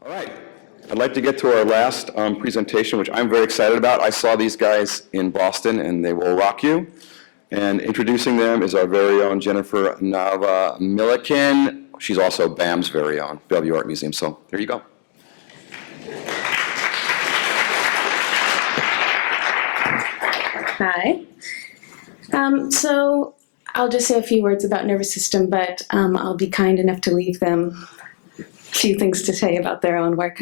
All right, I'd like to get to our last presentation, which I'm very excited about. I saw these guys in Boston, and they will rock you. And introducing them is our very own Jennifer Nava-Milliken. She's also BAM's very own, Bellevue Art Museum. So there you go. Hi. So I'll just say a few words about nervous system, but I'll be kind enough to leave them a few things to say about their own work.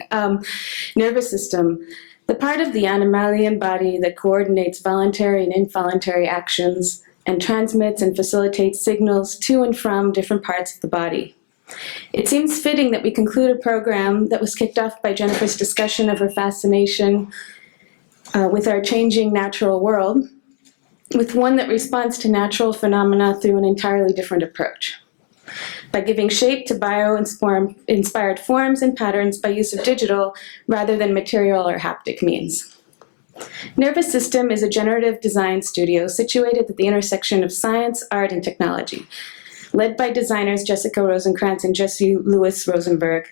Nervous system, the part of the animalian body that coordinates voluntary and involuntary actions and transmits and facilitates signals to and from different parts of the body. It seems fitting that we conclude a program that was kicked off by Jennifer's discussion of her fascination with our changing natural world, with one that responds to natural phenomena through an entirely different approach, by giving shape to bio-inspired forms and patterns by use of digital rather than material or haptic means. Nervous System is a generative design studio situated at the intersection of science, art, and technology. Led by designers Jessica Rosenkrantz and Jesse Louis-Rosenberg,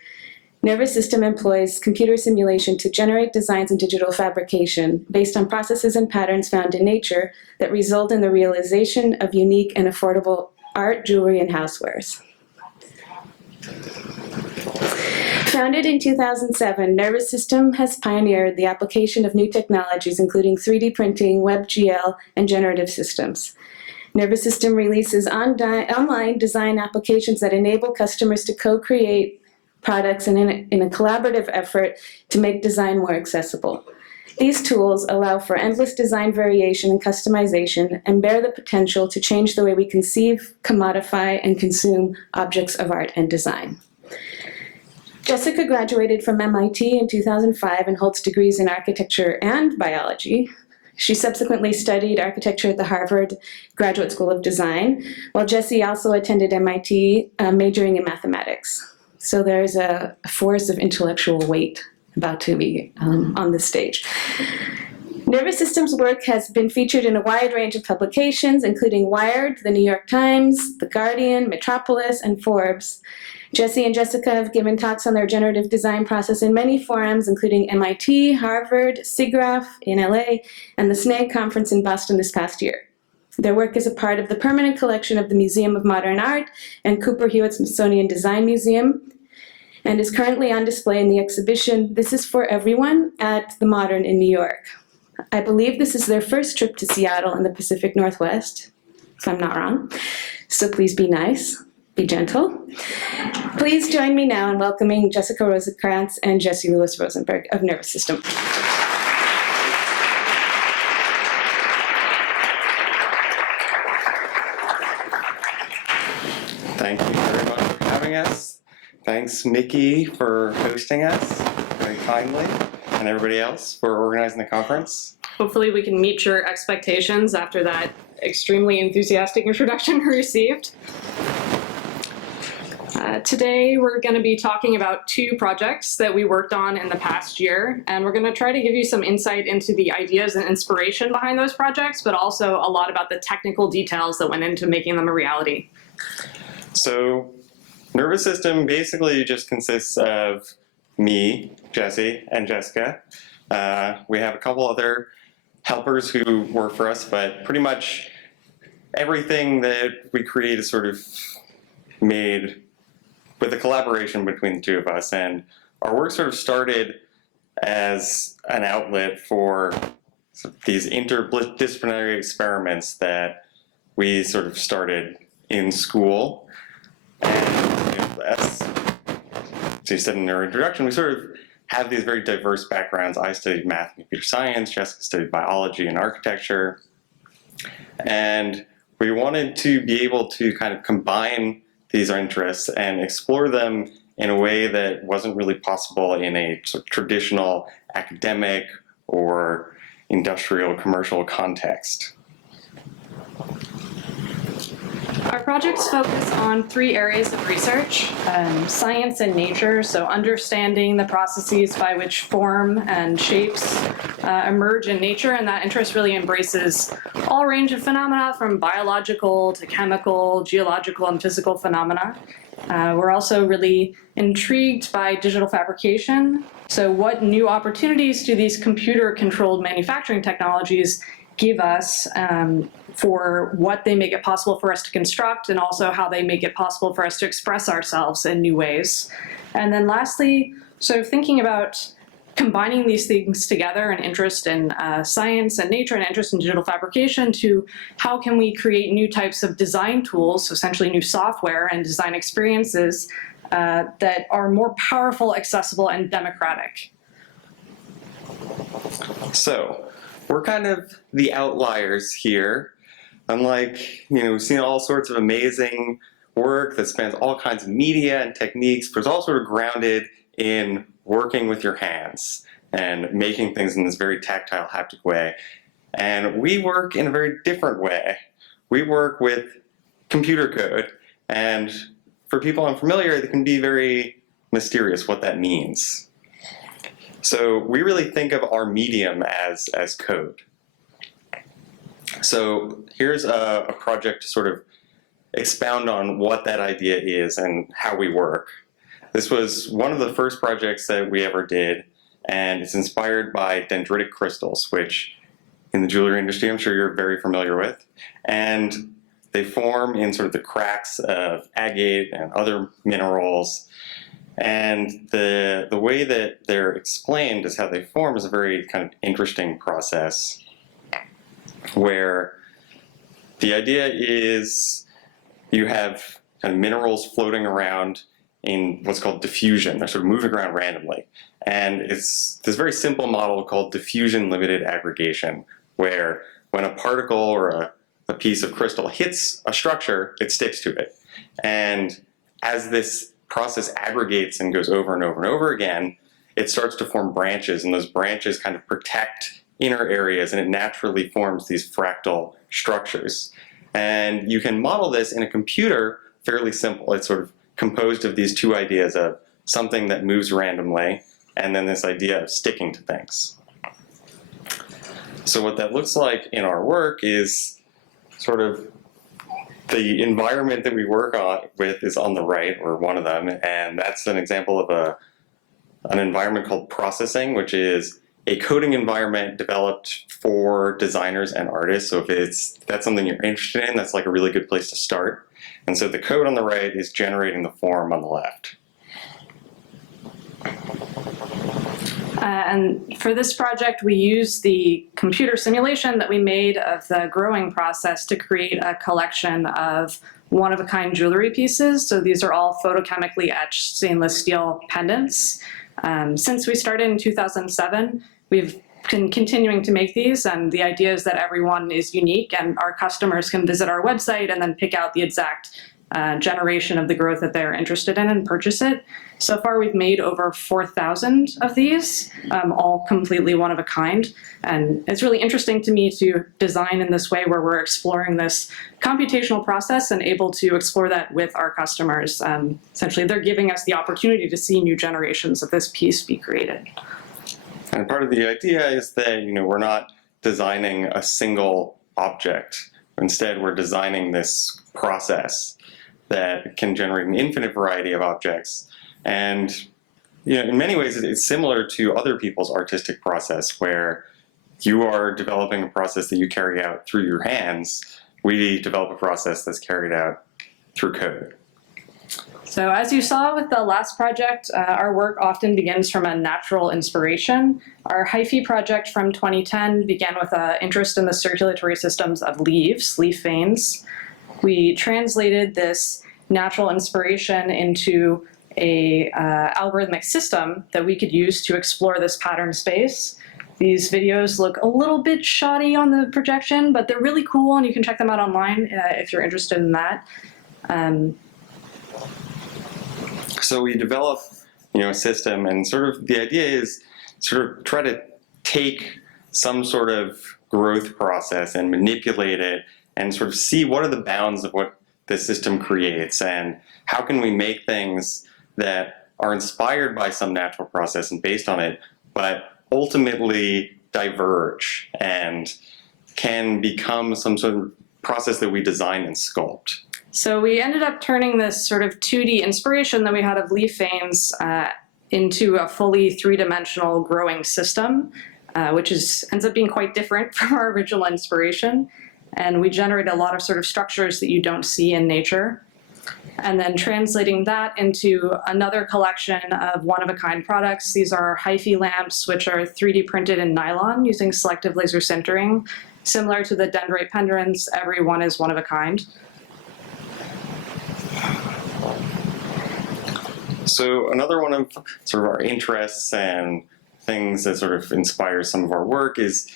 Nervous System employs computer simulation to generate designs and digital fabrication based on processes and patterns found in nature that result in the realization of unique and affordable art, jewelry, and housewares. Founded in 2007, Nervous System has pioneered the application of new technologies, including 3D printing, WebGL, and generative systems. Nervous System releases online design applications that enable customers to co-create products and in a collaborative effort to make design more accessible. These tools allow for endless design variation and customization and bear the potential to change the way we conceive, commodify, and consume objects of art and design. Jessica graduated from MIT in 2005 and holds degrees in architecture and biology. She subsequently studied architecture at the Harvard Graduate School of Design, while Jesse also attended MIT, majoring in mathematics. So there's a force of intellectual weight about to be on this stage. Nervous System's work has been featured in a wide range of publications, including Wired, The New York Times, The Guardian, Metropolis, and Forbes. Jesse and Jessica have given talks on their generative design process in many forums, including MIT, Harvard, SIGGRAPH in LA, and the SNAG conference in Boston this past year. Their work is a part of the permanent collection of the Museum of Modern Art and Cooper Hewitt Smithsonian Design Museum, and is currently on display in the exhibition This Is For Everyone at the Modern in New York. I believe this is their first trip to Seattle in the Pacific Northwest, if I'm not wrong. So please be nice, be gentle. Please join me now in welcoming Jessica Rosenkrantz and Jesse Louis-Rosenberg of Nervous System. Thank you very much for having us. Thanks, Mickey, for hosting us very kindly, and everybody else for organizing the conference. Hopefully we can meet your expectations after that extremely enthusiastic introduction we received. Today we're going to be talking about two projects that we worked on in the past year, and we're going to try to give you some insight into the ideas and inspiration behind those projects, but also a lot about the technical details that went into making them a reality. So, Nervous System basically just consists of me, Jesse, and Jessica. We have a couple other helpers who work for us, but pretty much everything that we create is sort of made with a collaboration between the two of us. And our work sort of started as an outlet for these interdisciplinary experiments that we sort of started in school. And as you said in our introduction, we sort of have these very diverse backgrounds. I studied math and computer science, Jessica studied biology and architecture. And we wanted to be able to kind of combine these interests and explore them in a way that wasn't really possible in a sort of traditional academic or industrial commercial context. Our projects focus on 3 areas of research: science and nature, so understanding the processes by which form and shapes emerge in nature, and that interest really embraces all range of phenomena from biological to chemical, geological, and physical phenomena. We're also really intrigued by digital fabrication. So what new opportunities do these computer-controlled manufacturing technologies give us for what they make it possible for us to construct, and also how they make it possible for us to express ourselves in new ways. And then lastly, sort of thinking about combining these things together, an interest in science and nature and interest in digital fabrication, to how can we create new types of design tools, so essentially new software and design experiences that are more powerful, accessible, and democratic. So we're kind of the outliers here. Unlike, we've seen all sorts of amazing work that spans all kinds of media and techniques, but it's all sort of grounded in working with your hands and making things in this very tactile, haptic way. And we work in a very different way. We work with computer code, and for people unfamiliar, it can be very mysterious what that means. So we really think of our medium as code. So here's a project to sort of expound on what that idea is and how we work. This was one of the first projects that we ever did, and it's inspired by dendritic crystals, which in the jewelry industry I'm sure you're very familiar with. And they form in sort of the cracks of agate and other minerals. And the way that they're explained as how they form is a very kind of interesting process, where the idea is you have kind of minerals floating around in what's called diffusion. They're sort of moving around randomly. And it's this very simple model called diffusion limited aggregation, where when a particle or a piece of crystal hits a structure, it sticks to it. And as this process aggregates and goes over and over and over again, it starts to form branches, and those branches kind of protect inner areas, and it naturally forms these fractal structures. And you can model this in a computer fairly simple. It's sort of composed of these 2 ideas of something that moves randomly, and then this idea of sticking to things. So what that looks like in our work is sort of the environment that we work with is on the right, or one of them, and that's an example of an environment called processing, which is a coding environment developed for designers and artists. So if that's something you're interested in, that's like a really good place to start. And so the code on the right is generating the form on the left. And for this project, we used the computer simulation that we made of the growing process to create a collection of one-of-a-kind jewelry pieces. So these are all photochemically etched stainless steel pendants. Since we started in 2007, we've been continuing to make these, and the idea is that everyone is unique, and our customers can visit our website and then pick out the exact generation of the growth that they're interested in and purchase it. So far, we've made over 4,000 of these, all completely one of a kind. And it's really interesting to me to design in this way, where we're exploring this computational process and able to explore that with our customers. Essentially, they're giving us the opportunity to see new generations of this piece be created. And part of the idea is that we're not designing a single object. Instead, we're designing this process that can generate an infinite variety of objects. And in many ways, it's similar to other people's artistic process, where you are developing a process that you carry out through your hands. We develop a process that's carried out through code. So as you saw with the last project, our work often begins from a natural inspiration. Our hyphae project from 2010 began with an interest in the circulatory systems of leaves, leaf veins. We translated this natural inspiration into a algorithmic system that we could use to explore this pattern space. These videos look a little bit shoddy on the projection, but they're really cool, and you can check them out online if you're interested in that. So we develop, a system, and sort of the idea is sort of try to take some sort of growth process and manipulate it, and sort of see what are the bounds of what the system creates, and how can we make things that are inspired by some natural process and based on it, but ultimately diverge and can become some sort of process that we design and sculpt. So we ended up turning this sort of 2D inspiration that we had of leaf veins into a fully three-dimensional growing system, which ends up being quite different from our original inspiration. And we generate a lot of sort of structures that you don't see in nature. And then translating that into another collection of one-of-a-kind products. These are hyphae lamps, which are 3D printed in nylon using selective laser sintering. Similar to the dendrite pendants, every one is one of a kind. So another one of sort of our interests and things that sort of inspires some of our work is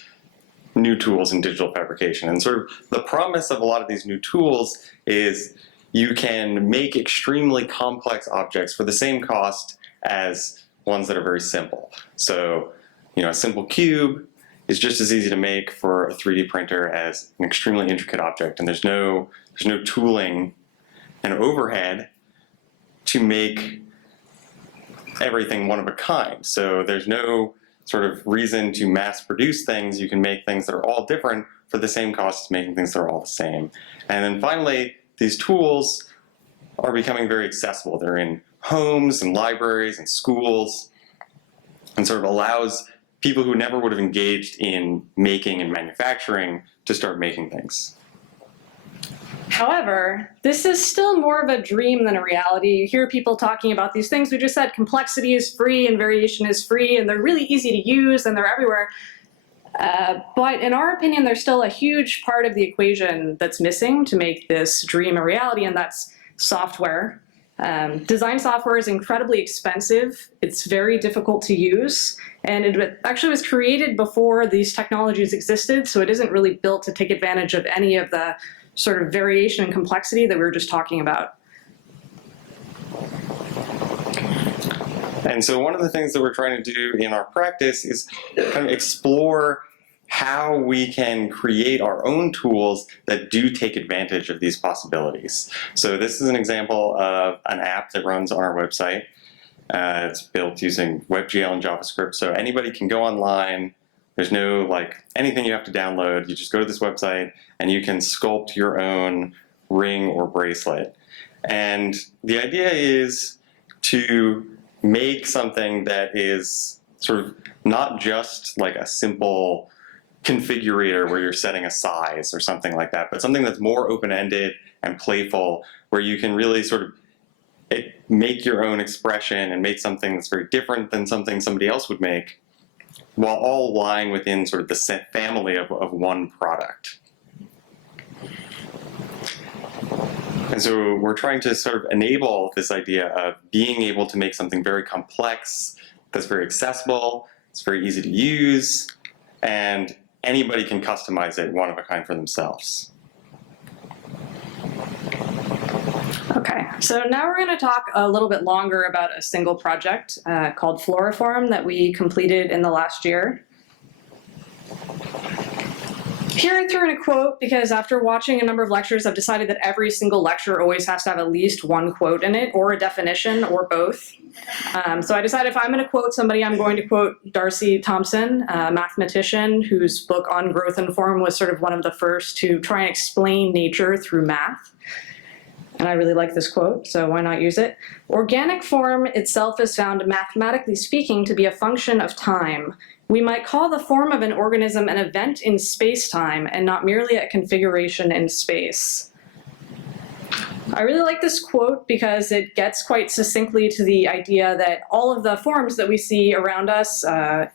new tools in digital fabrication. And sort of the promise of a lot of these new tools is you can make extremely complex objects for the same cost as ones that are very simple. So, a simple cube is just as easy to make for a 3D printer as an extremely intricate object. And there's no tooling and overhead to make everything one of a kind. So there's no sort of reason to mass produce things. You can make things that are all different for the same cost as making things that are all the same. And then finally, these tools are becoming very accessible. They're in homes and libraries and schools, and sort of allows people who never would have engaged in making and manufacturing to start making things. However, this is still more of a dream than a reality. You hear people talking about these things. We just said complexity is free and variation is free, and they're really easy to use and they're everywhere. But in our opinion, there's still a huge part of the equation that's missing to make this dream a reality, and that's software. Design software is incredibly expensive. It's very difficult to use, and it actually was created before these technologies existed, so it isn't really built to take advantage of any of the sort of variation and complexity that we were just talking about. And so one of the things that we're trying to do in our practice is kind of explore how we can create our own tools that do take advantage of these possibilities. So this is an example of an app that runs on our website. It's built using WebGL and JavaScript, so anybody can go online. There's no anything you have to download. You just go to this website and you can sculpt your own ring or bracelet. And the idea is to make something that is sort of not just like a simple configurator where you're setting a size or something like that, but something that's more open-ended and playful, where you can really sort of make your own expression and make something that's very different than something somebody else would make, while all lying within sort of the set family of one product. And so we're trying to sort of enable this idea of being able to make something very complex, that's very accessible, it's very easy to use, and anybody can customize it one of a kind for themselves. Okay, so now we're going to talk a little bit longer about a single project called Floriform that we completed in the last year. Here I threw in a quote because after watching a number of lectures, I've decided that every single lecture always has to have at least one quote in it, or a definition, or both. So I decided if I'm going to quote somebody, I'm going to quote Darcy Thompson, a mathematician whose book on growth and form was sort of one of the first to try and explain nature through math. And I really like this quote, so why not use it? Organic form itself is found, mathematically speaking, to be a function of time. We might call the form of an organism an event in space-time and not merely a configuration in space. I really like this quote because it gets quite succinctly to the idea that all of the forms that we see around us,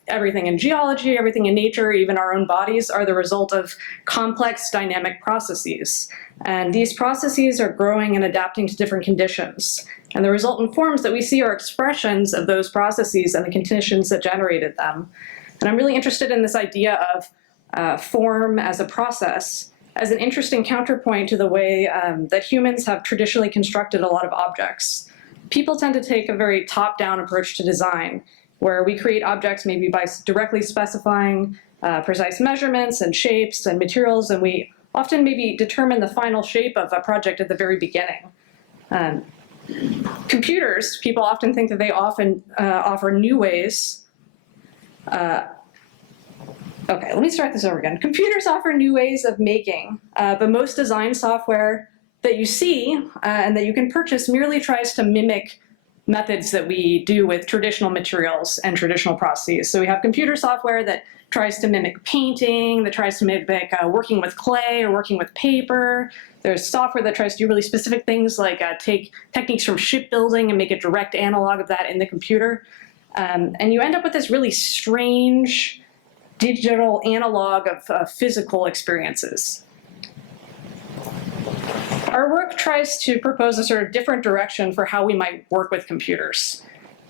everything in geology, everything in nature, even our own bodies, are the result of complex dynamic processes. And these processes are growing and adapting to different conditions. And the resultant forms that we see are expressions of those processes and the conditions that generated them. And I'm really interested in this idea of form as a process, as an interesting counterpoint to the way that humans have traditionally constructed a lot of objects. People tend to take a very top-down approach to design, where we create objects maybe by directly specifying precise measurements and shapes and materials, and we often maybe determine the final shape of a project at the very beginning. Computers, people often think that they often offer new ways. Okay, let me start this over again. Computers offer new ways of making, but most design software that you see and that you can purchase merely tries to mimic methods that we do with traditional materials and traditional processes. So we have computer software that tries to mimic painting, that tries to mimic working with clay or working with paper. There's software that tries to do really specific things like take techniques from shipbuilding and make a direct analog of that in the computer. And you end up with this really strange digital analog of physical experiences. Our work tries to propose a sort of different direction for how we might work with computers.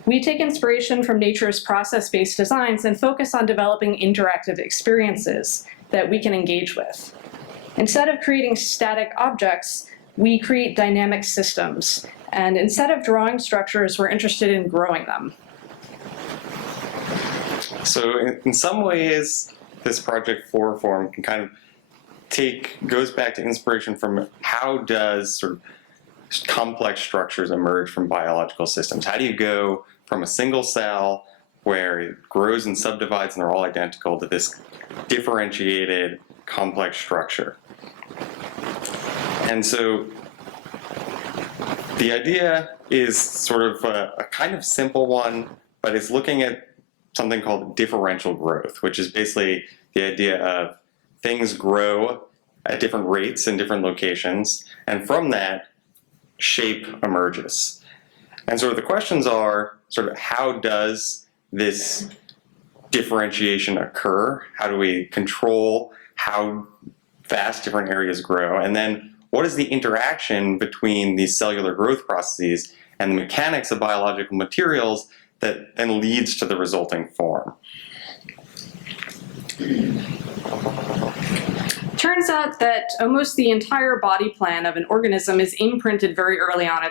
We take inspiration from nature's process-based designs and focus on developing interactive experiences that we can engage with. Instead of creating static objects, we create dynamic systems. And instead of drawing structures, we're interested in growing them. So in some ways, this project Form can kind of goes back to inspiration from how does sort of complex structures emerge from biological systems? How do you go from a single cell where it grows and subdivides and they're all identical to this differentiated complex structure? And so the idea is sort of a kind of simple one, but it's looking at something called differential growth, which is basically the idea of things grow at different rates in different locations, and from that, shape emerges. And sort of the questions are sort of how does this differentiation occur? How do we control how fast different areas grow? And then what is the interaction between these cellular growth processes and the mechanics of biological materials that then leads to the resulting form? Turns out that almost the entire body plan of an organism is imprinted very early on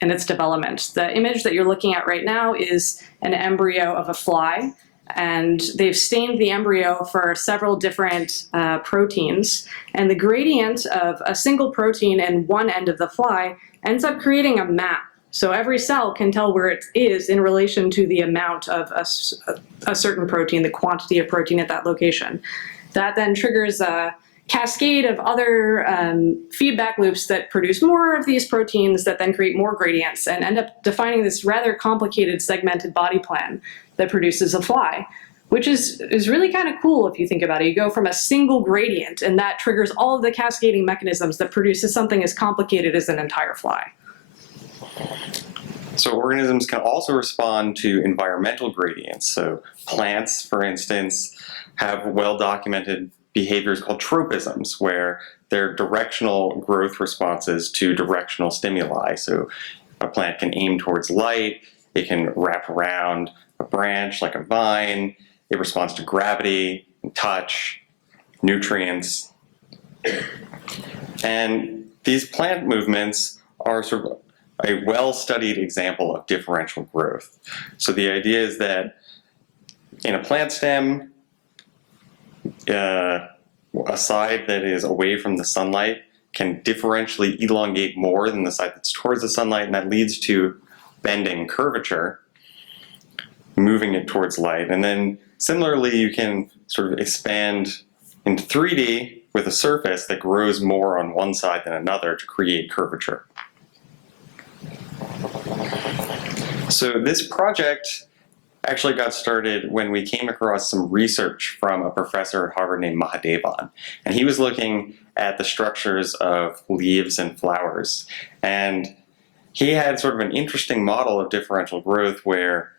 in its development. The image that you're looking at right now is an embryo of a fly, and they've stained the embryo for several different proteins, and the gradient of a single protein in one end of the fly ends up creating a map. So every cell can tell where it is in relation to the amount of a certain protein, the quantity of protein at that location. That then triggers a cascade of other feedback loops that produce more of these proteins that then create more gradients and end up defining this rather complicated segmented body plan that produces a fly, which is really kind of cool if you think about it. You go from a single gradient and that triggers all of the cascading mechanisms that produces something as complicated as an entire fly. So organisms can also respond to environmental gradients. So plants, for instance, have well-documented behaviors called tropisms, where they're directional growth responses to directional stimuli. So a plant can aim towards light, it can wrap around a branch like a vine, it responds to gravity, touch, nutrients. And these plant movements are sort of a well-studied example of differential growth. So the idea is that in a plant stem, a side that is away from the sunlight can differentially elongate more than the side that's towards the sunlight, and that leads to bending curvature, moving it towards light. And then similarly, you can sort of expand into 3D with a surface that grows more on one side than another to create curvature. So this project actually got started when we came across some research from a professor at Harvard named Mahadevan. And he was looking at the structures of leaves and flowers. And he had sort of an interesting model of differential growth where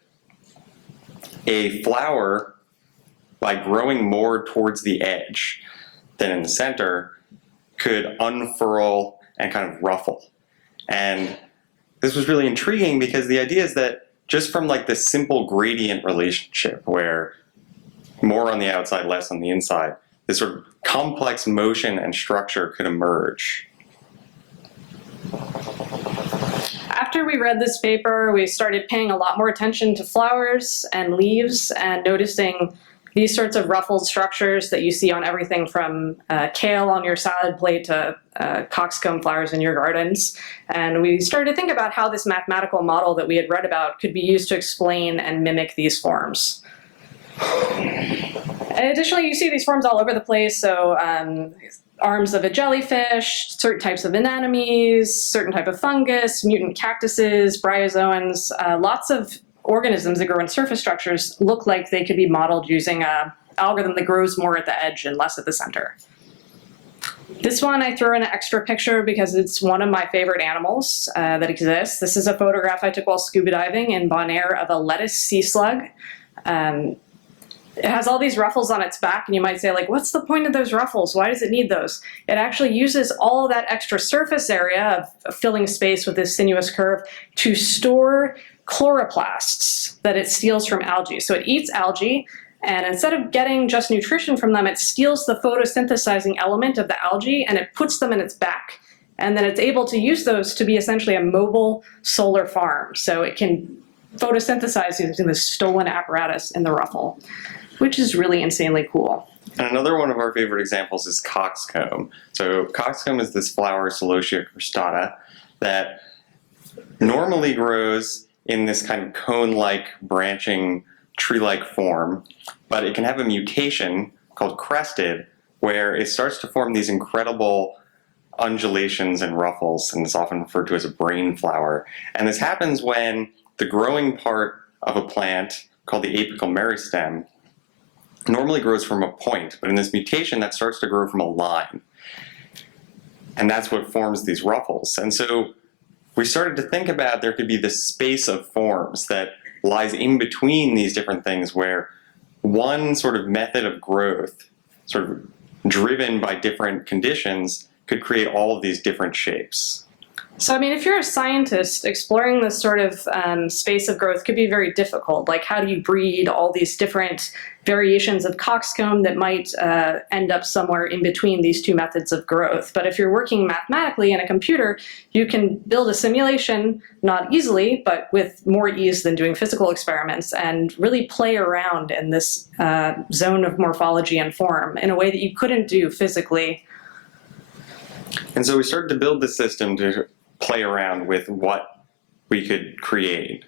a flower, by growing more towards the edge than in the center, could unfurl and kind of ruffle. And this was really intriguing because the idea is that just from like this simple gradient relationship where more on the outside, less on the inside, this sort of complex motion and structure could emerge. After we read this paper, we started paying a lot more attention to flowers and leaves and noticing these sorts of ruffled structures that you see on everything from kale on your salad plate to coxcomb flowers in your gardens. And we started to think about how this mathematical model that we had read about could be used to explain and mimic these forms. Additionally, you see these forms all over the place. So arms of a jellyfish, certain types of anemones, certain type of fungus, mutant cactuses, bryozoans, lots of organisms that grow in surface structures look like they could be modeled using an algorithm that grows more at the edge and less at the center. This one I throw in an extra picture because it's one of my favorite animals that exists. This is a photograph I took while scuba diving in Bonaire of a lettuce sea slug. It has all these ruffles on its back, and you might say, like, what's the point of those ruffles? Why does it need those? It actually uses all that extra surface area of filling space with this sinuous curve to store chloroplasts that it steals from algae. So it eats algae, and instead of getting just nutrition from them, it steals the photosynthesizing element of the algae, and it puts them in its back. And then it's able to use those to be essentially a mobile solar farm. So it can photosynthesize using this stolen apparatus in the ruffle, which is really insanely cool. And another one of our favorite examples is coxcomb. So coxcomb is this flower, Celosia cristata, that normally grows in this kind of cone-like branching tree-like form, but it can have a mutation called crested, where it starts to form these incredible undulations and ruffles, and it's often referred to as a brain flower. And this happens when the growing part of a plant, called the apical meristem, normally grows from a point, but in this mutation that starts to grow from a line. And that's what forms these ruffles. And so we started to think about there could be this space of forms that lies in between these different things, where one sort of method of growth, sort of driven by different conditions, could create all of these different shapes. So, I mean, if you're a scientist, exploring this sort of space of growth could be very difficult. Like, how do you breed all these different variations of coxcomb that might end up somewhere in between these two methods of growth? But if you're working mathematically in a computer, you can build a simulation, not easily, but with more ease than doing physical experiments, and really play around in this zone of morphology and form in a way that you couldn't do physically. And so we started to build this system to play around with what we could create.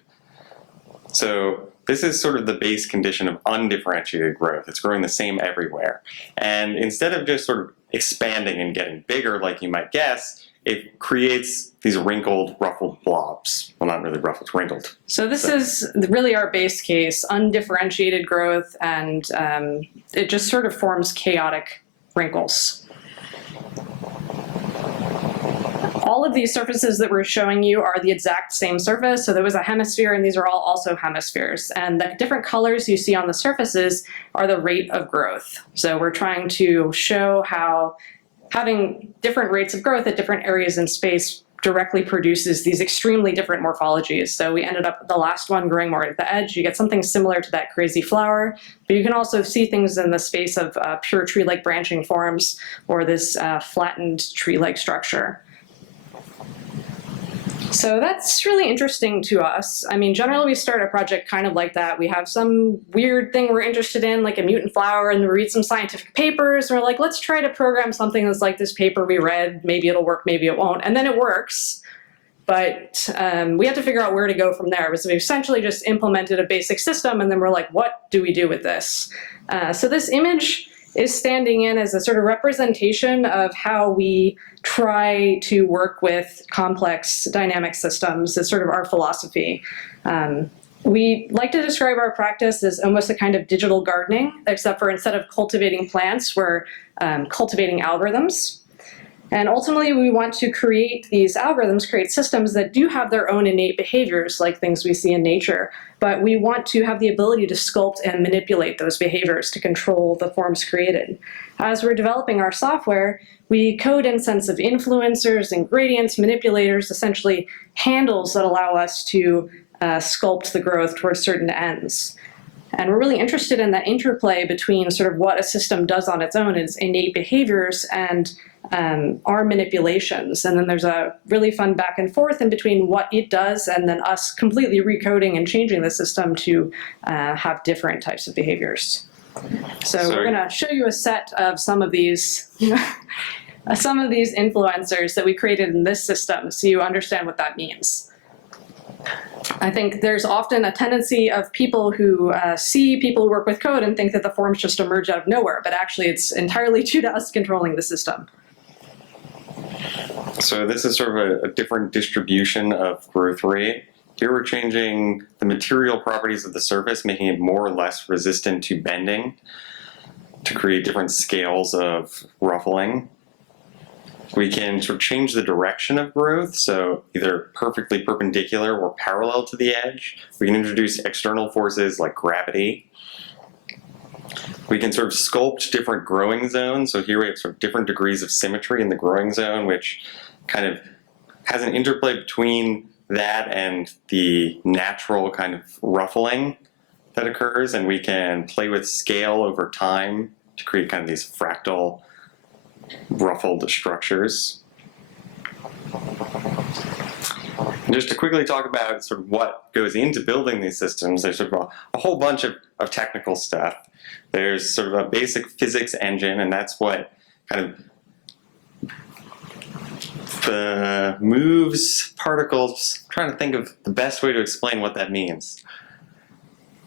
So this is sort of the base condition of undifferentiated growth. It's growing the same everywhere. And instead of just sort of expanding and getting bigger, like you might guess, it creates these wrinkled, ruffled blobs. Well, not really ruffled, wrinkled. So this is really our base case, undifferentiated growth, and it just sort of forms chaotic wrinkles. All of these surfaces that we're showing you are the exact same surface. So there was a hemisphere, and these are all also hemispheres. And the different colors you see on the surfaces are the rate of growth. So we're trying to show how having different rates of growth at different areas in space directly produces these extremely different morphologies. So we ended up with the last one growing more at the edge. You get something similar to that crazy flower, but you can also see things in the space of pure tree-like branching forms, or this flattened tree-like structure. So that's really interesting to us. I mean, generally we start a project kind of like that. We have some weird thing we're interested in, like a mutant flower, and we read some scientific papers, and we're like, let's try to program something that's like this paper we read. Maybe it'll work, maybe it won't. And then it works. But we have to figure out where to go from there. So we essentially just implemented a basic system, and then we're like, what do we do with this? So this image is standing in as a sort of representation of how we try to work with complex dynamic systems. It's sort of our philosophy. We like to describe our practice as almost a kind of digital gardening, except for instead of cultivating plants, we're cultivating algorithms. And ultimately, we want to create these algorithms, create systems that do have their own innate behaviors, like things we see in nature. But we want to have the ability to sculpt and manipulate those behaviors to control the forms created. As we're developing our software, we code in sense of influencers and gradients, manipulators, essentially handles that allow us to sculpt the growth towards certain ends. And we're really interested in that interplay between sort of what a system does on its own, its innate behaviors, and our manipulations. And then there's a really fun back and forth in between what it does and then us completely recoding and changing the system to have different types of behaviors. So we're going to show you a set of some of these influencers that we created in this system so you understand what that means. I think there's often a tendency of people who see people who work with code and think that the forms just emerge out of nowhere, but actually it's entirely due to us controlling the system. So this is sort of a different distribution of growth rate. Here we're changing the material properties of the surface, making it more or less resistant to bending to create different scales of ruffling. We can sort of change the direction of growth, so either perfectly perpendicular or parallel to the edge. We can introduce external forces like gravity. We can sort of sculpt different growing zones. So here we have sort of different degrees of symmetry in the growing zone, which kind of has an interplay between that and the natural kind of ruffling that occurs. And we can play with scale over time to create kind of these fractal ruffled structures. And just to quickly talk about sort of what goes into building these systems, there's sort of a whole bunch of technical stuff. There's sort of a basic physics engine, and that's what kind of moves particles. I'm trying to think of the best way to explain what that means.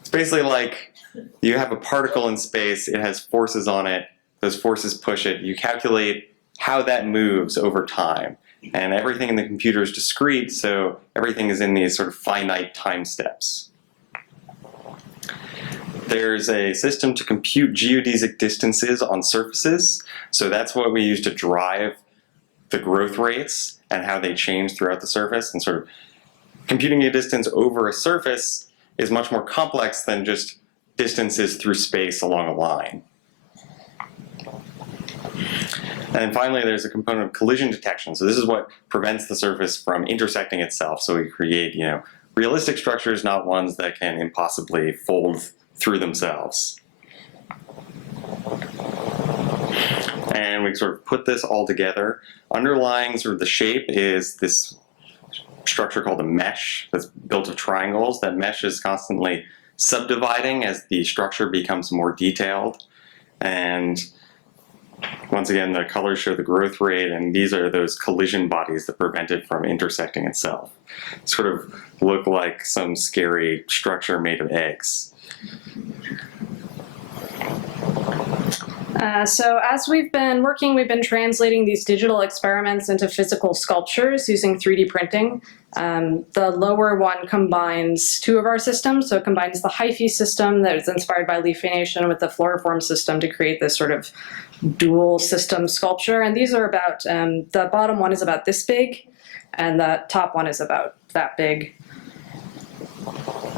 It's basically like you have a particle in space, it has forces on it, those forces push it, you calculate how that moves over time. And everything in the computer is discrete, so everything is in these sort of finite time steps. There's a system to compute geodesic distances on surfaces, so that's what we use to drive the growth rates and how they change throughout the surface. And sort of computing a distance over a surface is much more complex than just distances through space along a line. And then finally, there's a component of collision detection. So this is what prevents the surface from intersecting itself. So we create, realistic structures, not ones that can impossibly fold through themselves. And we sort of put this all together. Underlying sort of the shape is this structure called a mesh that's built of triangles. That mesh is constantly subdividing as the structure becomes more detailed. And once again, the colors show the growth rate, and these are those collision bodies that prevent it from intersecting itself. Sort of look like some scary structure made of eggs. So as we've been working, we've been translating these digital experiments into physical sculptures using 3D printing. The lower one combines two of our systems. So it combines the hyphae system that is inspired by Leaf Nation with the Floriform system to create this sort of dual system sculpture. And these are about, the bottom one is about this big, and the top one is about that big.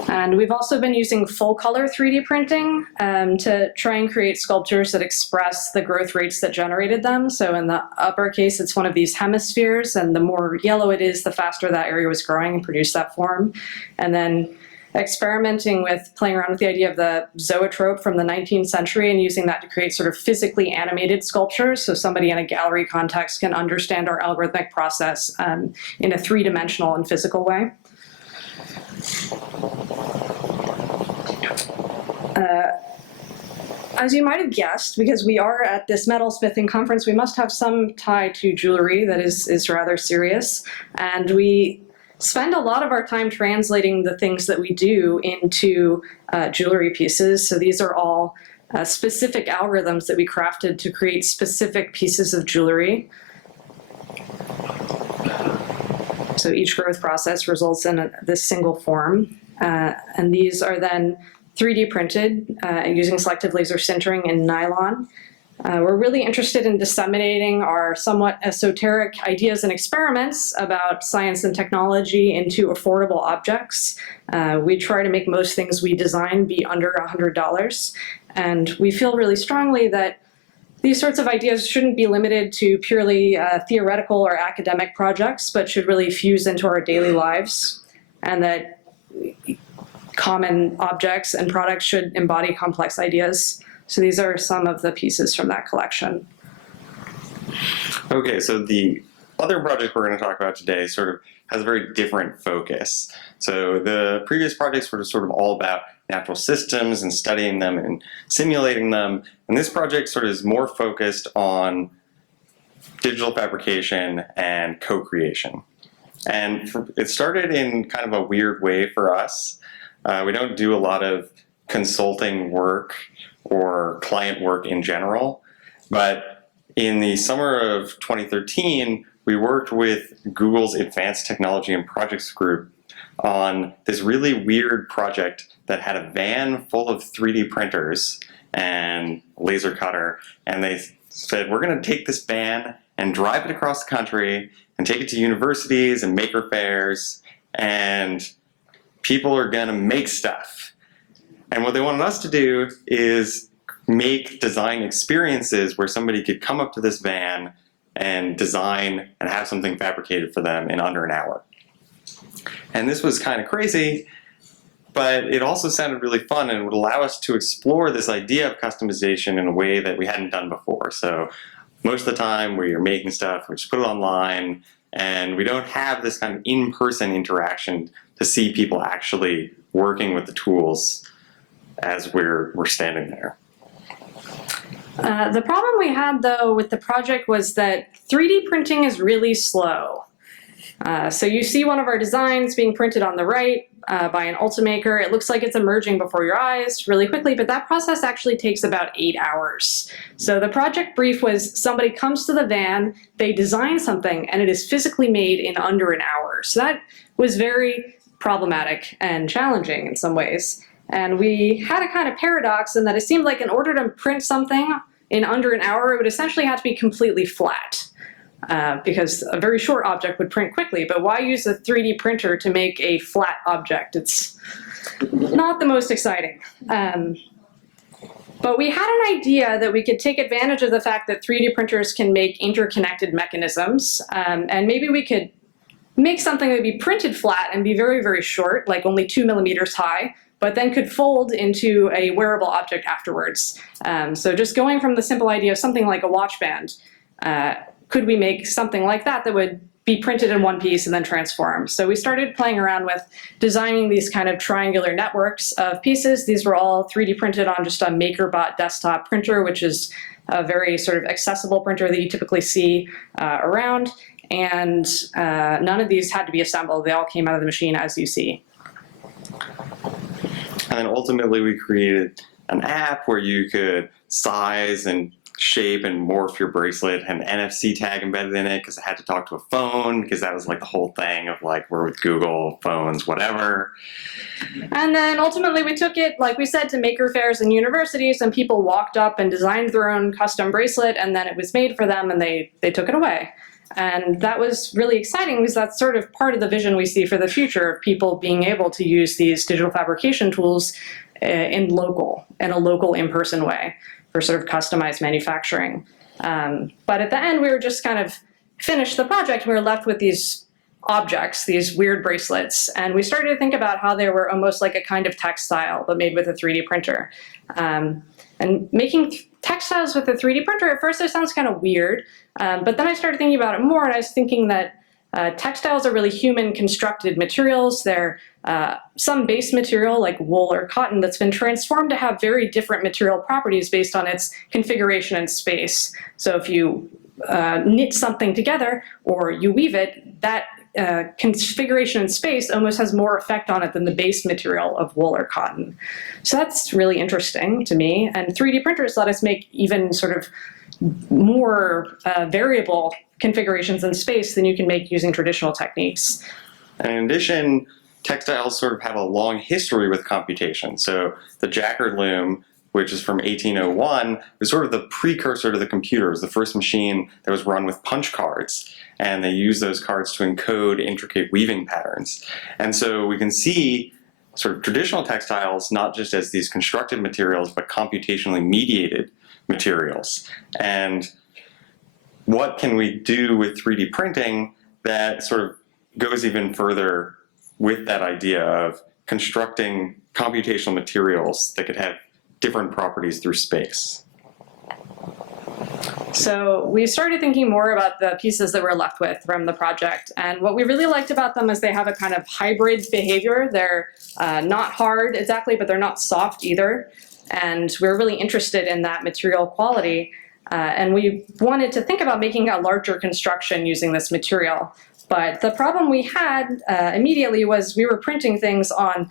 And we've also been using full color 3D printing to try and create sculptures that express the growth rates that generated them. So in the upper case, it's one of these hemispheres, and the more yellow it is, the faster that area was growing and produced that form. And then experimenting with playing around with the idea of the zoetrope from the 19th century and using that to create sort of physically animated sculptures, so somebody in a gallery context can understand our algorithmic process in a three-dimensional and physical way. As you might have guessed, because we are at this metalsmithing conference, we must have some tie to jewelry that is rather serious. And we spend a lot of our time translating the things that we do into jewelry pieces. So these are all specific algorithms that we crafted to create specific pieces of jewelry. So each growth process results in this single form. And these are then 3D printed using selective laser sintering in nylon. We're really interested in disseminating our somewhat esoteric ideas and experiments about science and technology into affordable objects. We try to make most things we design be under $100. And we feel really strongly that these sorts of ideas shouldn't be limited to purely theoretical or academic projects, but should really fuse into our daily lives, and that common objects and products should embody complex ideas. So these are some of the pieces from that collection. Okay, so the other project we're going to talk about today sort of has a very different focus. So the previous projects were sort of all about natural systems and studying them and simulating them. And this project sort of is more focused on digital fabrication and co-creation. And it started in kind of a weird way for us. We don't do a lot of consulting work or client work in general, but in the summer of 2013, we worked with Google's Advanced Technology and Projects group on this really weird project that had a van full of 3D printers and laser cutter, and they said, we're going to take this van and drive it across the country and take it to universities and maker fairs, and people are going to make stuff. And what they wanted us to do is make design experiences where somebody could come up to this van and design and have something fabricated for them in under an hour. And this was kind of crazy, but it also sounded really fun and would allow us to explore this idea of customization in a way that we hadn't done before. So most of the time where you're making stuff, we just put it online, and we don't have this kind of in-person interaction to see people actually working with the tools as we're standing there. The problem we had, though, with the project was that 3D printing is really slow. So you see one of our designs being printed on the right by an Ultimaker. It looks like it's emerging before your eyes really quickly, but that process actually takes about 8 hours. So the project brief was somebody comes to the van, they design something, and it is physically made in under an hour. So that was very problematic and challenging in some ways. And we had a kind of paradox in that it seemed like in order to print something in under an hour, it would essentially have to be completely flat. Because a very short object would print quickly, but why use a 3D printer to make a flat object? It's not the most exciting. But we had an idea that we could take advantage of the fact that 3D printers can make interconnected mechanisms, and maybe we could make something that would be printed flat and be very, very short, like only 2 millimeters high, but then could fold into a wearable object afterwards. So just going from the simple idea of something like a watch band, could we make something like that that would be printed in one piece and then transform? So we started playing around with designing these kind of triangular networks of pieces. These were all 3D printed on just a MakerBot desktop printer, which is a very sort of accessible printer that you typically see around. And none of these had to be assembled. They all came out of the machine as you see. And then ultimately we created an app where you could size and shape and morph your bracelet, and an NFC tag embedded in it because it had to talk to a phone, because that was like the whole thing of like, we're with Google, phones, whatever. And then ultimately we took it, like we said, to maker fairs and universities, and people walked up and designed their own custom bracelet, and then it was made for them, and they took it away. And that was really exciting because that's sort of part of the vision we see for the future of people being able to use these digital fabrication tools in a local in-person way for sort of customized manufacturing. But at the end, we were just kind of finished the project. We were left with these objects, these weird bracelets, and we started to think about how they were almost like a kind of textile, but made with a 3D printer. And making textiles with a 3D printer, at first it sounds kind of weird, but then I started thinking about it more, and I was thinking that textiles are really human constructed materials. They're some base material like wool or cotton that's been transformed to have very different material properties based on its configuration in space. So if you knit something together or you weave it, that configuration in space almost has more effect on it than the base material of wool or cotton. So that's really interesting to me. And 3D printers let us make even sort of more variable configurations in space than you can make using traditional techniques. And in addition, textiles sort of have a long history with computation. So the Jacquard loom, which is from 1801, was sort of the precursor to the computer. It was the first machine that was run with punch cards, and they used those cards to encode intricate weaving patterns. And so we can see sort of traditional textiles not just as these constructed materials, but computationally mediated materials. And what can we do with 3D printing that sort of goes even further with that idea of constructing computational materials that could have different properties through space? So we started thinking more about the pieces that we're left with from the project. And what we really liked about them is they have a kind of hybrid behavior. They're not hard exactly, but they're not soft either. And we're really interested in that material quality. And we wanted to think about making a larger construction using this material. But the problem we had immediately was we were printing things on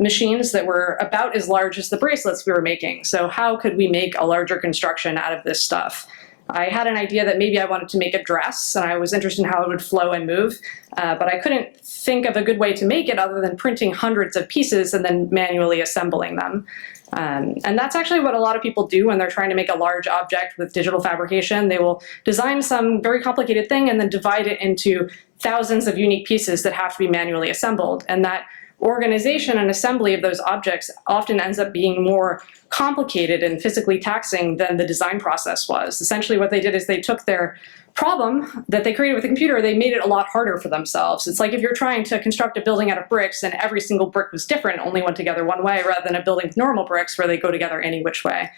machines that were about as large as the bracelets we were making. So how could we make a larger construction out of this stuff? I had an idea that maybe I wanted to make a dress, and I was interested in how it would flow and move, but I couldn't think of a good way to make it other than printing hundreds of pieces and then manually assembling them. And that's actually what a lot of people do when they're trying to make a large object with digital fabrication. They will design some very complicated thing and then divide it into thousands of unique pieces that have to be manually assembled. And that organization and assembly of those objects often ends up being more complicated and physically taxing than the design process was. Essentially what they did is they took their problem that they created with the computer, they made it a lot harder for themselves. It's like if you're trying to construct a building out of bricks and every single brick was different, only went together one way, rather than a building with normal bricks where they go together any which way.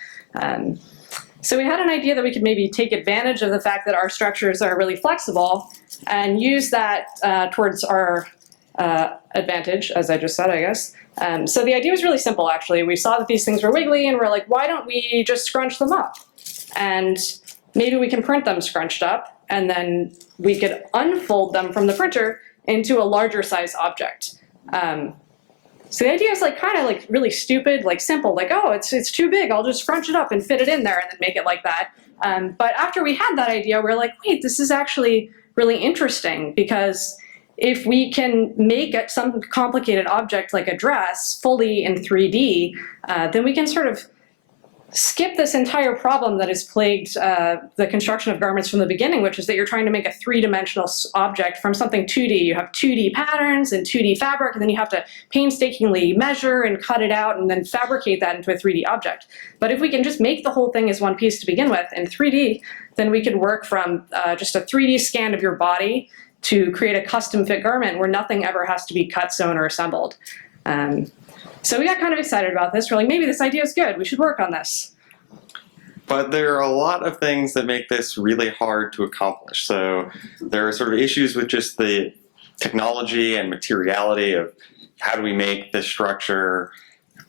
So we had an idea that we could maybe take advantage of the fact that our structures are really flexible and use that towards our advantage, as I just said, I guess. So the idea was really simple, actually. We saw that these things were wiggly and we're like, why don't we just scrunch them up? And maybe we can print them scrunched up, and then we could unfold them from the printer into a larger size object. So the idea is like kind of like really stupid, like simple, like, oh, it's too big, I'll just scrunch it up and fit it in there and then make it like that. But after we had that idea, we're like, wait, this is actually really interesting, because if we can make some complicated object like a dress fully in 3D, then we can sort of skip this entire problem that has plagued the construction of garments from the beginning, which is that you're trying to make a three-dimensional object from something 2D. You have 2D patterns and 2D fabric, and then you have to painstakingly measure and cut it out and then fabricate that into a 3D object. But if we can just make the whole thing as one piece to begin with in 3D, then we could work from just a 3D scan of your body to create a custom fit garment where nothing ever has to be cut, sewn, or assembled. So we got kind of excited about this. We're like, maybe this idea is good. We should work on this. But there are a lot of things that make this really hard to accomplish. So there are sort of issues with just the technology and materiality of how do we make this structure,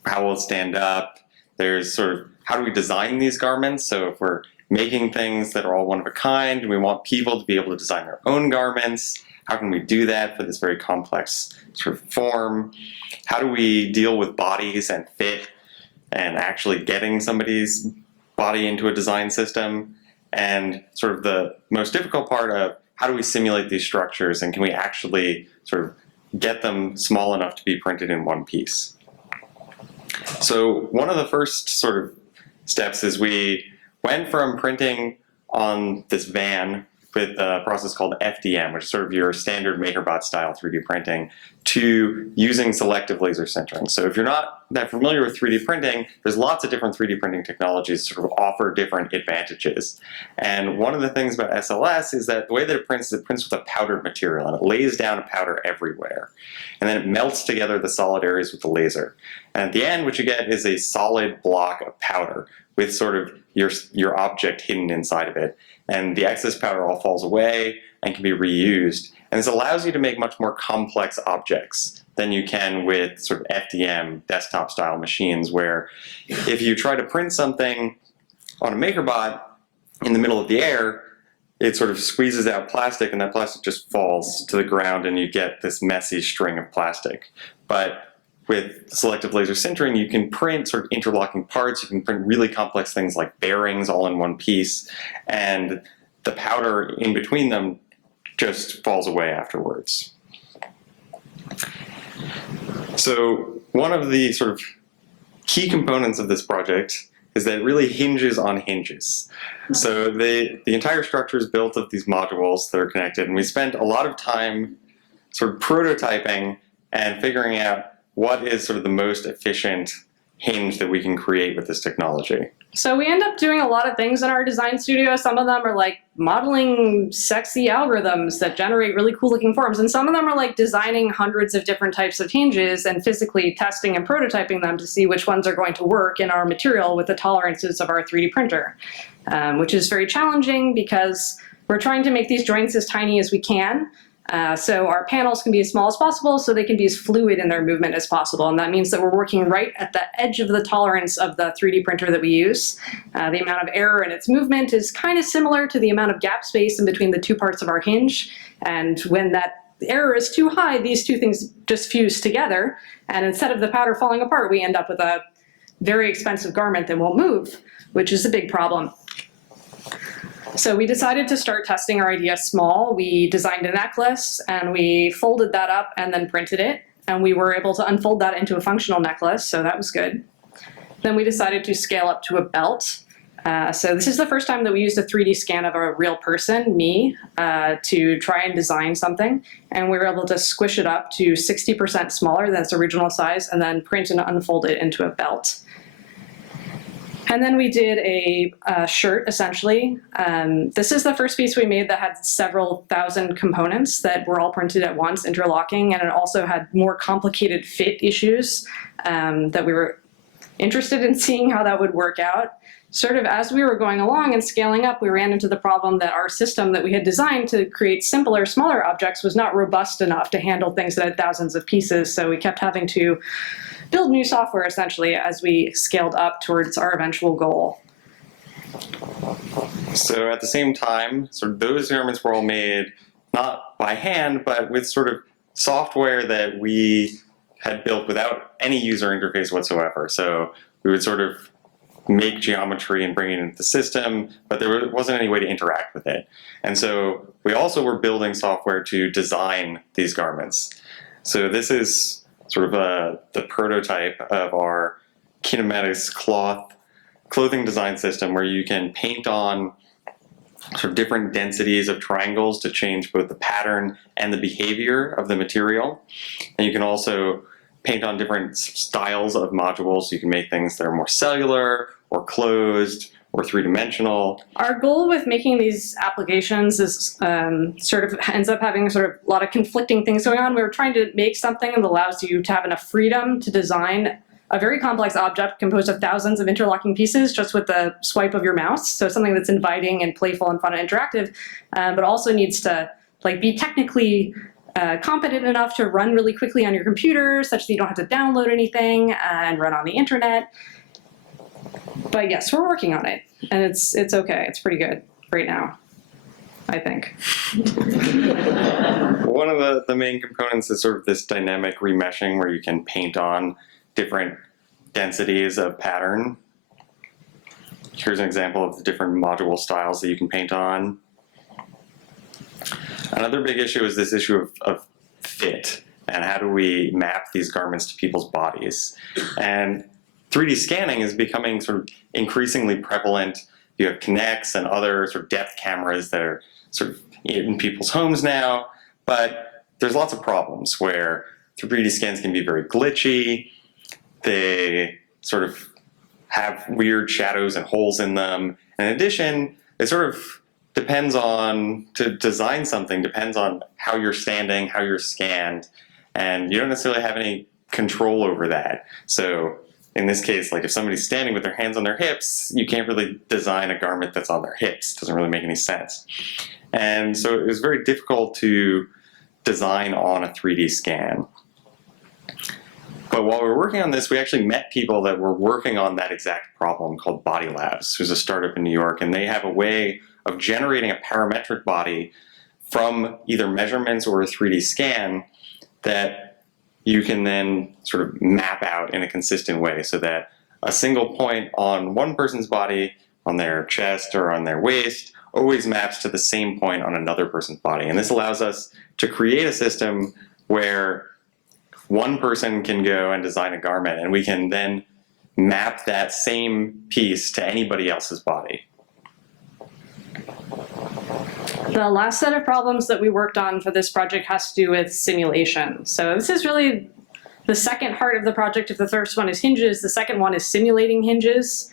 how will it stand up. There's sort of how do we design these garments. So if we're making things that are all one of a kind and we want people to be able to design their own garments, how can we do that for this very complex sort of form? How do we deal with bodies and fit and actually getting somebody's body into a design system? And sort of the most difficult part of how do we simulate these structures, and can we actually sort of get them small enough to be printed in one piece? So one of the first sort of steps is we went from printing on this van with a process called FDM, which is sort of your standard MakerBot style 3D printing, to using selective laser sintering. So if you're not that familiar with 3D printing, there's lots of different 3D printing technologies that sort of offer different advantages. And one of the things about SLS is that the way that it prints is it prints with a powdered material, and it lays down a powder everywhere. And then it melts together the solid areas with the laser. And at the end, what you get is a solid block of powder with sort of your object hidden inside of it. And the excess powder all falls away and can be reused. And this allows you to make much more complex objects than you can with sort of FDM desktop style machines, where if you try to print something on a MakerBot in the middle of the air, it sort of squeezes out plastic, and that plastic just falls to the ground and you get this messy string of plastic. But with selective laser sintering, you can print sort of interlocking parts. You can print really complex things like bearings all in one piece, and the powder in between them just falls away afterwards. So one of the sort of key components of this project is that it really hinges on hinges. So the entire structure is built of these modules that are connected, and we spent a lot of time sort of prototyping and figuring out what is sort of the most efficient hinge that we can create with this technology. So we end up doing a lot of things in our design studio. Some of them are like modeling sexy algorithms that generate really cool looking forms. And some of them are like designing hundreds of different types of hinges and physically testing and prototyping them to see which ones are going to work in our material with the tolerances of our 3D printer, which is very challenging because we're trying to make these joints as tiny as we can. So our panels can be as small as possible so they can be as fluid in their movement as possible. And that means that we're working right at the edge of the tolerance of the 3D printer that we use. The amount of error in its movement is kind of similar to the amount of gap space in between the two parts of our hinge. And when that error is too high, these two things just fuse together. And instead of the powder falling apart, we end up with a very expensive garment that won't move, which is a big problem. So we decided to start testing our idea small. We designed a necklace and we folded that up and then printed it. And we were able to unfold that into a functional necklace, so that was good. Then we decided to scale up to a belt. So this is the first time that we used a 3D scan of a real person, me, to try and design something. And we were able to squish it up to 60% smaller than its original size and then print and unfold it into a belt. And then we did a shirt, essentially. This is the first piece we made that had several thousand components that were all printed at once, interlocking, and it also had more complicated fit issues that we were interested in seeing how that would work out. Sort of as we were going along and scaling up, we ran into the problem that our system that we had designed to create simpler, smaller objects was not robust enough to handle things that had thousands of pieces, so we kept having to build new software, essentially, as we scaled up towards our eventual goal. So at the same time, sort of those garments were all made not by hand, but with sort of software that we had built without any user interface whatsoever. So we would sort of make geometry and bring it into the system, but there wasn't any way to interact with it. And so we also were building software to design these garments. So this is sort of the prototype of our kinematics clothing design system, where you can paint on sort of different densities of triangles to change both the pattern and the behavior of the material. And you can also paint on different styles of modules. So you can make things that are more cellular or closed or three-dimensional. Our goal with making these applications is sort of ends up having sort of a lot of conflicting things going on. We were trying to make something that allows you to have enough freedom to design a very complex object composed of thousands of interlocking pieces just with the swipe of your mouse. So something that's inviting and playful and fun and interactive, but also needs to like be technically competent enough to run really quickly on your computer such that you don't have to download anything and run on the internet. But yes, we're working on it, and it's okay. It's pretty good right now, I think. One of the main components is sort of this dynamic remeshing, where you can paint on different densities of pattern. Here's an example of the different module styles that you can paint on. Another big issue is this issue of fit, and how do we map these garments to people's bodies. And 3D scanning is becoming sort of increasingly prevalent. You have Kinects and other sort of depth cameras that are sort of in people's homes now, but there's lots of problems where 3D scans can be very glitchy. They sort of have weird shadows and holes in them. And in addition, it sort of depends on, to design something depends on how you're standing, how you're scanned, and you don't necessarily have any control over that. So in this case, like if somebody's standing with their hands on their hips, you can't really design a garment that's on their hips. It doesn't really make any sense. And so it was very difficult to design on a 3D scan. But while we were working on this, we actually met people that were working on that exact problem called Body Labs, who's a startup in New York, and they have a way of generating a parametric body from either measurements or a 3D scan that you can then sort of map out in a consistent way, so that a single point on one person's body, on their chest or on their waist, always maps to the same point on another person's body. And this allows us to create a system where one person can go and design a garment, and we can then map that same piece to anybody else's body. The last set of problems that we worked on for this project has to do with simulation. So this is really the second part of the project. If the first one is hinges, the second one is simulating hinges.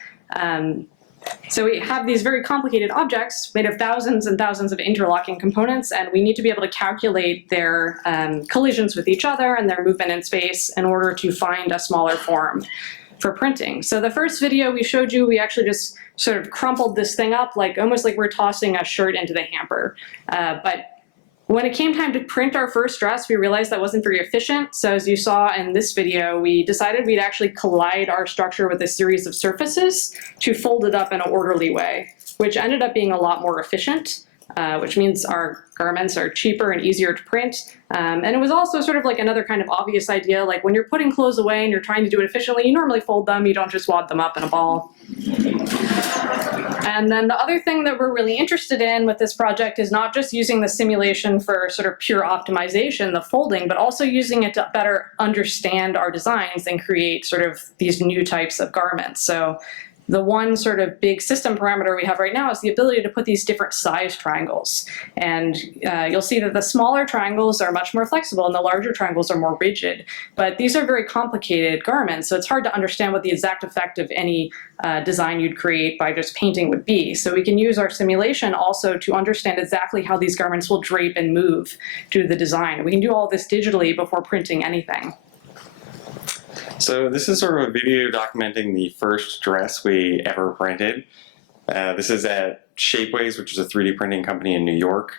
So we have these very complicated objects made of thousands and thousands of interlocking components, and we need to be able to calculate their collisions with each other and their movement in space in order to find a smaller form for printing. So the first video we showed you, we actually just sort of crumpled this thing up, like almost like we're tossing a shirt into the hamper. But when it came time to print our first dress, we realized that wasn't very efficient. So as you saw in this video, we decided we'd actually collide our structure with a series of surfaces to fold it up in an orderly way, which ended up being a lot more efficient, which means our garments are cheaper and easier to print. And it was also sort of like another kind of obvious idea, like when you're putting clothes away and you're trying to do it efficiently, you normally fold them, you don't just wad them up in a ball. And then the other thing that we're really interested in with this project is not just using the simulation for sort of pure optimization, the folding, but also using it to better understand our designs and create sort of these new types of garments. So the one sort of big system parameter we have right now is the ability to put these different size triangles. And you'll see that the smaller triangles are much more flexible and the larger triangles are more rigid. But these are very complicated garments, so it's hard to understand what the exact effect of any design you'd create by just painting would be. So we can use our simulation also to understand exactly how these garments will drape and move to the design. We can do all this digitally before printing anything. So this is sort of a video documenting the first dress we ever printed. This is at Shapeways, which is a 3D printing company in New York.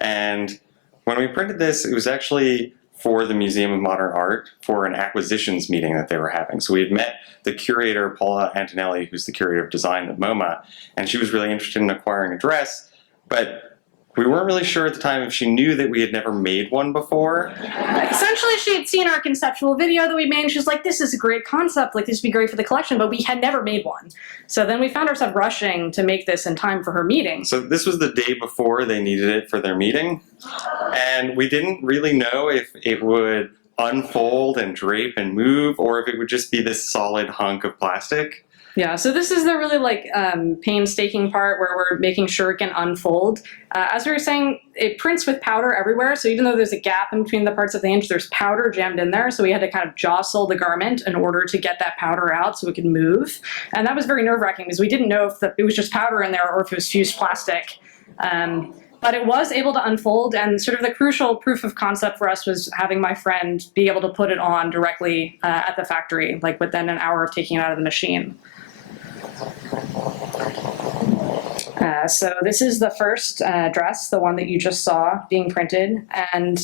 And when we printed this, it was actually for the Museum of Modern Art for an acquisitions meeting that they were having. So we had met the curator, Paula Antonelli, who's the curator of design at MoMA, and she was really interested in acquiring a dress, but we weren't really sure at the time if she knew that we had never made one before. Essentially, she had seen our conceptual video that we made, and she was like, this is a great concept, like this would be great for the collection, but we had never made one. So then we found ourselves rushing to make this in time for her meeting. So this was the day before they needed it for their meeting, and we didn't really know if it would unfold and drape and move, or if it would just be this solid hunk of plastic. Yeah, so this is the really like painstaking part where we're making sure it can unfold. As we were saying, it prints with powder everywhere, so even though there's a gap in between the parts of the hinge, there's powder jammed in there, so we had to kind of jostle the garment in order to get that powder out so it could move. And that was very nerve-wracking because we didn't know if it was just powder in there or if it was fused plastic. But it was able to unfold, and sort of the crucial proof of concept for us was having my friend be able to put it on directly at the factory, like within an hour of taking it out of the machine. So this is the first dress, the one that you just saw being printed, and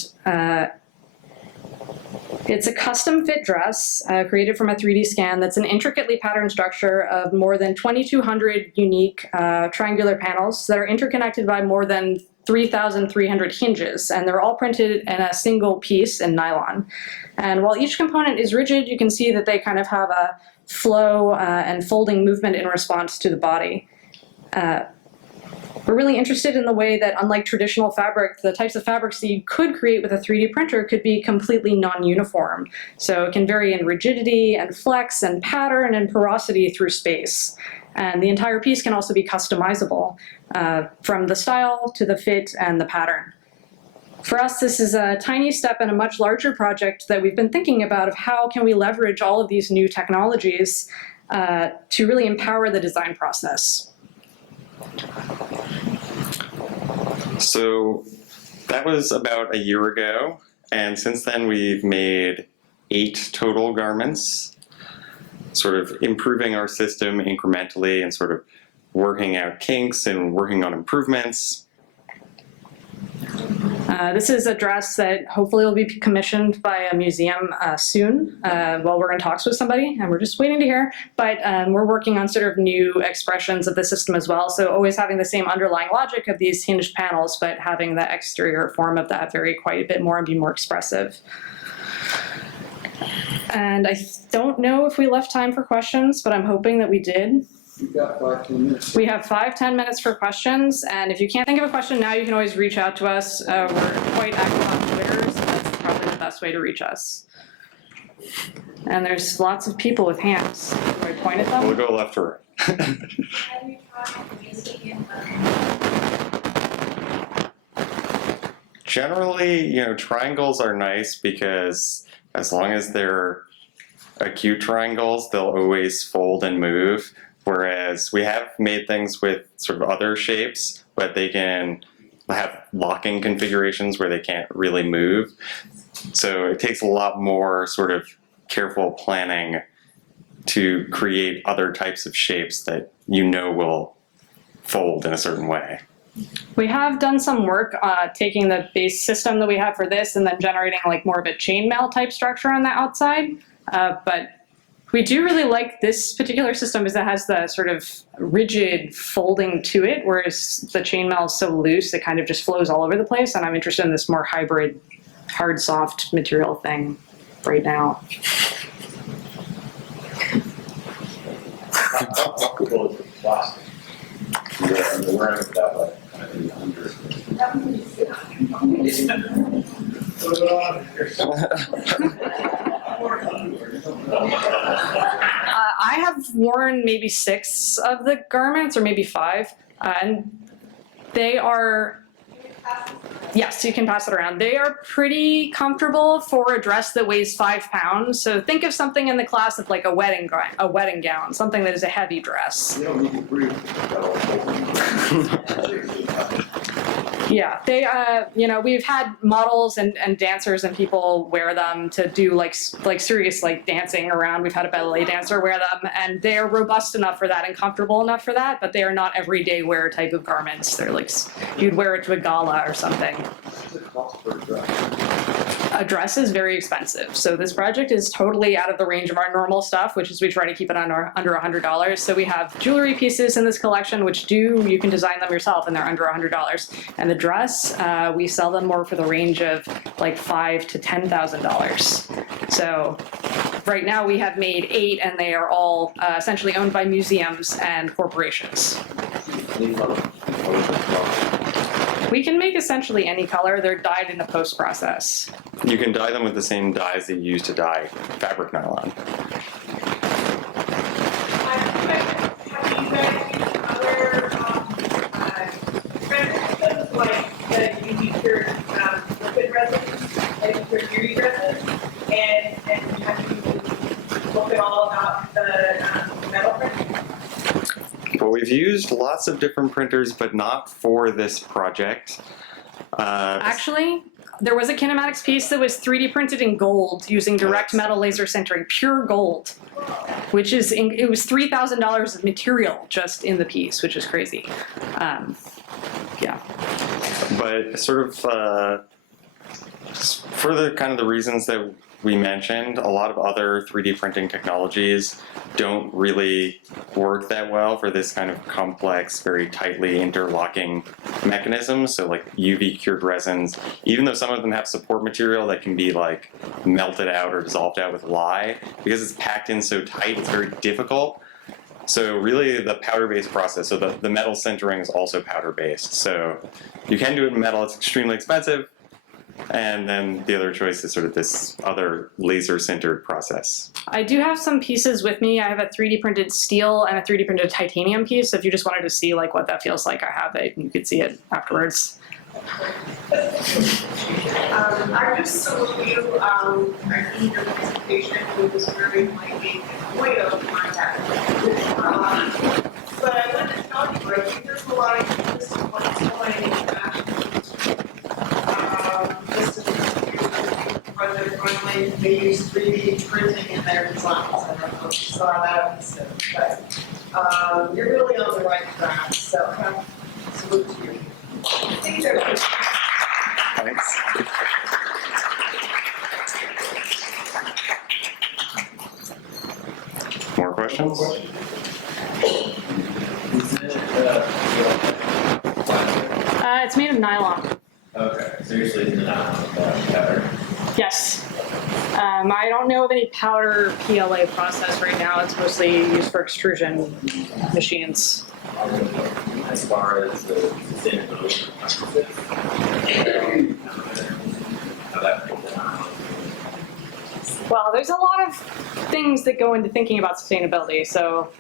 it's a custom fit dress created from a 3D scan that's an intricately patterned structure of more than 2,200 unique triangular panels that are interconnected by more than 3,300 hinges, and they're all printed in a single piece in nylon. And while each component is rigid, you can see that they kind of have a flow and folding movement in response to the body. We're really interested in the way that, unlike traditional fabric, the types of fabrics that you could create with a 3D printer could be completely non-uniform. So it can vary in rigidity and flex and pattern and porosity through space. And the entire piece can also be customizable from the style to the fit and the pattern. For us, this is a tiny step in a much larger project that we've been thinking about of how can we leverage all of these new technologies to really empower the design process. So that was about a year ago, and since then we've made 8 total garments, sort of improving our system incrementally and sort of working out kinks and working on improvements. This is a dress that hopefully will be commissioned by a museum soon while we're in talks with somebody, and we're just waiting to hear. But we're working on sort of new expressions of the system as well, so always having the same underlying logic of these hinged panels, but having the exterior form of that vary quite a bit more and be more expressive. And I don't know if we left time for questions, but I'm hoping that we did. You've got 5-10 minutes. We have 5-10 minutes for questions, and if you can't think of a question now, you can always reach out to us. We're quite active on Twitter, so that's probably the best way to reach us. And there's lots of people with hands. Do I point at them? We'll go left or right. Generally, triangles are nice because as long as they're acute triangles, they'll always fold and move. Whereas we have made things with sort of other shapes, but they can have locking configurations where they can't really move. So it takes a lot more sort of careful planning to create other types of shapes that you know will fold in a certain way. We have done some work taking the base system that we have for this and then generating like more of a chainmail type structure on the outside. But we do really like this particular system because it has the sort of rigid folding to it, whereas the chainmail is so loose it kind of just flows all over the place. And I'm interested in this more hybrid hard soft material thing right now. How comfortable is the plastic? You're wearing it that way, kind of in the under. I have worn maybe 6 of the garments, or maybe 5, and they are, yes, you can pass it around. They are pretty comfortable for a dress that weighs 5 pounds. So think of something in the class of like a wedding gown, something that is a heavy dress. You don't need to breathe. Yeah, they, you know, we've had models and dancers and people wear them to do like serious like dancing around. We've had a ballet dancer wear them, and they're robust enough for that and comfortable enough for that, but they are not everyday wear type of garments. They're like, you'd wear it to a gala or something. What's the cost for a dress? A dress is very expensive. So this project is totally out of the range of our normal stuff, which is we try to keep it under $100. So we have jewelry pieces in this collection, which you can design them yourself and they're under $100. And the dress, we sell them more for the range of like $5,000 to $10,000. So right now we have made 8 and they are all essentially owned by museums and corporations. We can make essentially any color. They're dyed in the post-process. You can dye them with the same dyes that you use to dye fabric nylon. Have you guys used other systems like the UV cured liquid resins, like your UV resins, and have you looked at all about the metal printing? Well, we've used lots of different printers, but not for this project. Actually, there was a kinematics piece that was 3D printed in gold using direct metal laser sintering, pure gold, which is, it was $3,000 of material just in the piece, which is crazy. Yeah. But sort of for the kind of the reasons that we mentioned, a lot of other 3D printing technologies don't really work that well for this kind of complex, very tightly interlocking mechanism. So like UV cured resins, even though some of them have support material that can be like melted out or dissolved out with lye, because it's packed in so tight, it's very difficult. So really the powder-based process, so the metal sintering is also powder-based. So you can do it in metal, it's extremely expensive. And then the other choice is sort of this other laser sintered process. I do have some pieces with me. I have a 3D printed steel and a 3D printed titanium piece. So if you just wanted to see like what that feels like, I have it and you could see it afterwards. I just saw you, I think your presentation was very enlightening, way over my head. But I wanted to tell you, I think there's a lot of interest in what's going on in fashion. Just to President Runway, they use 3D printing in their designs. I don't know if you saw that, but you're really on the right track. So, salute to you. Thanks, everybody. Thanks. More questions? It's made of nylon. Okay, so you're sleeping nylon powder. Yes. I don't know of any powder PLA process right now. It's mostly used for extrusion machines. As far as the sustainability practices, how that breaks down. Well, there's a lot of things that go into thinking about sustainability. So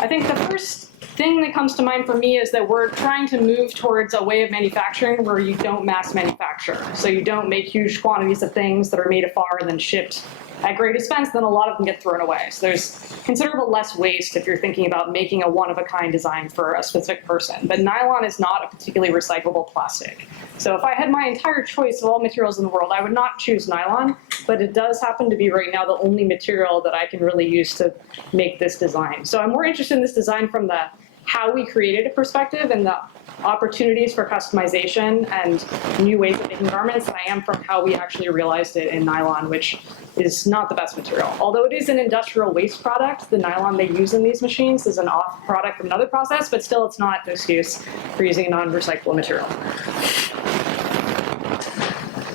I think the first thing that comes to mind for me is that we're trying to move towards a way of manufacturing where you don't mass manufacture. So you don't make huge quantities of things that are made afar and then shipped at great expense, then a lot of them get thrown away. So there's considerable less waste if you're thinking about making a one-of-a-kind design for a specific person. But nylon is not a particularly recyclable plastic. So if I had my entire choice of all materials in the world, I would not choose nylon, but it does happen to be right now the only material that I can really use to make this design. So I'm more interested in this design from the how we created a perspective and the opportunities for customization and new ways of making garments than I am from how we actually realized it in nylon, which is not the best material. Although it is an industrial waste product, the nylon they use in these machines is an off product from another process, but still it's not an excuse for using a non-recyclable material.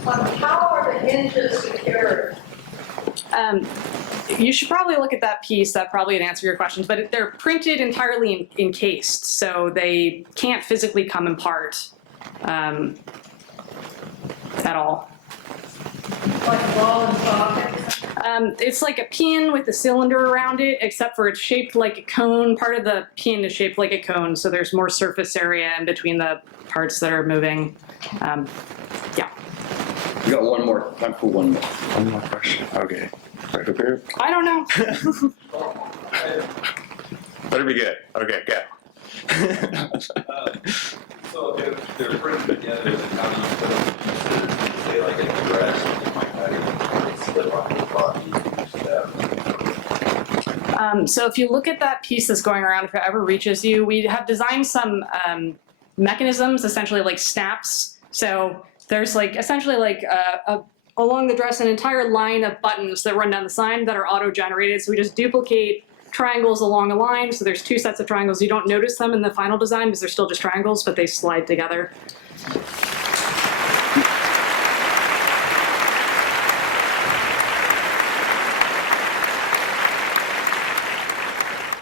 How are the hinges secured? You should probably look at that piece. That probably would answer your questions, but they're printed entirely encased, so they can't physically come apart at all. Like ball and socket? It's like a pin with a cylinder around it, except for it's shaped like a cone. Part of the pin is shaped like a cone, so there's more surface area in between the parts that are moving. Yeah. We got one more, time for one more. One more question. Okay. Right up here. I don't know. Better be good. Okay, go. So if they're printed together, then how do you put them into, say, like a dress, something like that, or slip on your body, So if you look at that piece that's going around, if it ever reaches you, we have designed some mechanisms, essentially like snaps. So there's like essentially like along the dress an entire line of buttons that run down the side that are auto-generated. So we just duplicate triangles along a line. So there's two sets of triangles. You don't notice them in the final design because they're still just triangles, but they slide together.